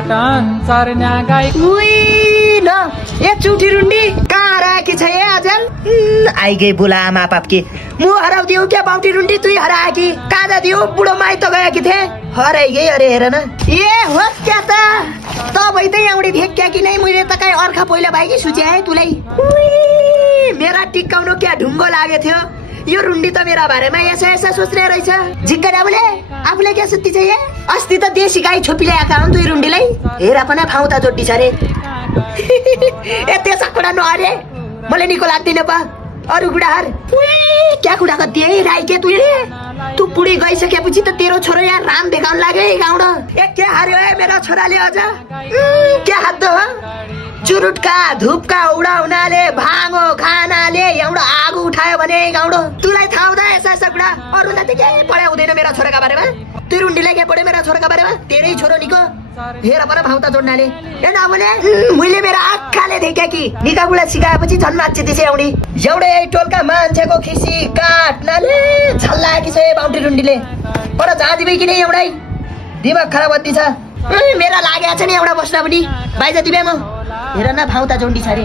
पाटन चर्न्या गाई उई न ये चुठी रुंडी कहाँ हराएकी छ ये अजल आई गई बुला आमा बाप की मुँह हराउ दियो क्या बाउटी रुंडी तुई हराएकी कहाँ दियो बुढो माई त गएकी थे हराइ गई अरे हेर न ए हो क्या त भइदै आउँदै थिए क्या कि नै मैले त काई अर्खा पहिला भाइ कि सुचे है तुलाई मेरा टिकाउनु क्या ढुङ्गो लागे थियो यो रुंडी त मेरा बारेमा ऐसा सोच्ने रहेछ झिक्का डाबुले आफूले क्या सुत्ती छ ये अस्ति त देशी गाई छोपी ल्याएका हुन् तुई रुंडीलाई हेर पनि फाउता जोड्डी छ रे ए त्यसा कुरा नअरे मलाई निको लाग्दैन पा अरु कुराहर क्या कुरा गर्दी है राई के तू बुढी गइसकेपछि त तेरो छोरो यहाँ राम देखाउन लाग्यो है गाउँड ए के हार्यो है मेरो छोराले अझ के हात हो चुरुटका धुपका उडाउनाले भाङो खानाले एउटा आगो उठायो भने गाउँडो तुलाई थाहा हुँदा यसा कुरा अरूलाई त केही पढाइ हुँदैन मेरो छोराका बारेमा तु रुन्डीलाई के पढ्यो मेरो छोराका बारेमा तेरै छोरो निको हेर पर भाउता जोड्नाले ए नबोले मैले मेरो आँखाले देखे कि निका गुला सिकाएपछि झन् मान्छे त्यसै आउने एउटै टोलका मान्छेको खिसी काट्नाले छल्ला कि छ बाउन्ड्री रुन्डीले पर जाँदिबै कि नै एउटै दिमाग खराब अद्दी छ मेरा लागेको छ नि एउटा बस्न पनि बाइज दिबे म हेर न भाउता जोड्डी छ रे